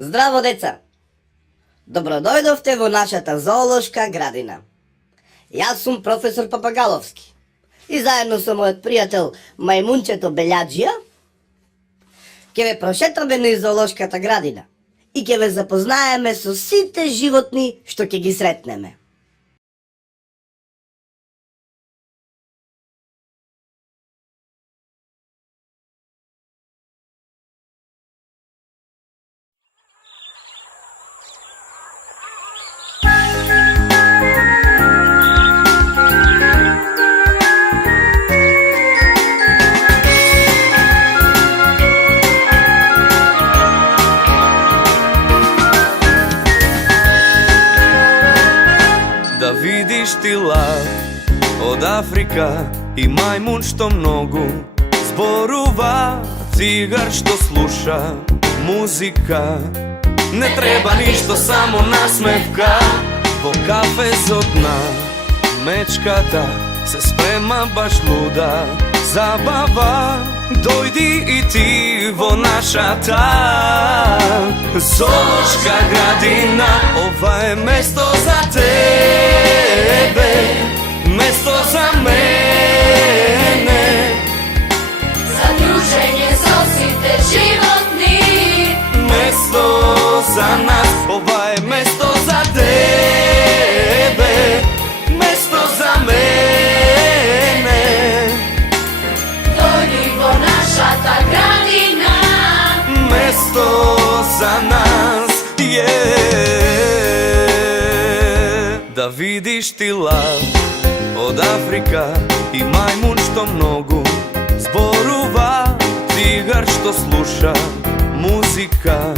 Здраво, деца! Добродојдовте во нашата зоолошка градина. Јас сум професор Папагаловски и заедно со мојот пријател Мајмунчето Белјаджија ќе ве прошетаме низ зоолошката градина и ќе ве запознаеме со сите животни што ќе ги сретнеме. Да видиш ти лав од Африка и мајмун што многу зборува, цигар што слуша музика. Не треба ништо, само насмевка. Во кафезот на мечката се спрема баш луда забава. Дојди и ти во нашата зоолошка градина. Ова е место за тебе, место за мене, за дружење со сите животни, место за нас. Ова е место за тебе, место за мене. дојди во нашата градина, Место за нас Да видиш ти лав од Африка и мајмун што многу зборува, цигар што слуша музика.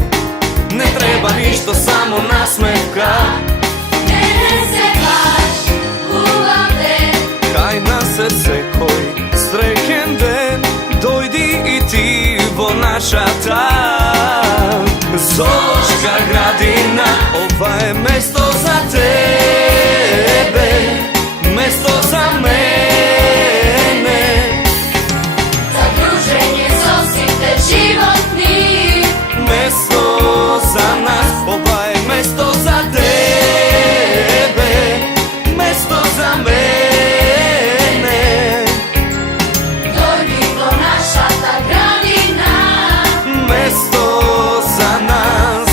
Не треба ништо, само насмевка. денес е баш убав ден, Кај нас е секој среќен ден. Дојди и ти во нашата зоолошка градина. Ова е место за тебе, место за мене, за дружење со сите животни, место за нас. Ова е место за тебе, место за мене. дојди во нашата градина, Место за нас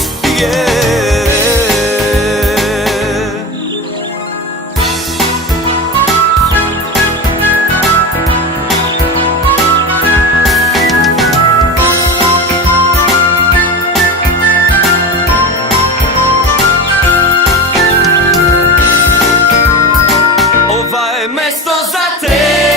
Ова е место за те.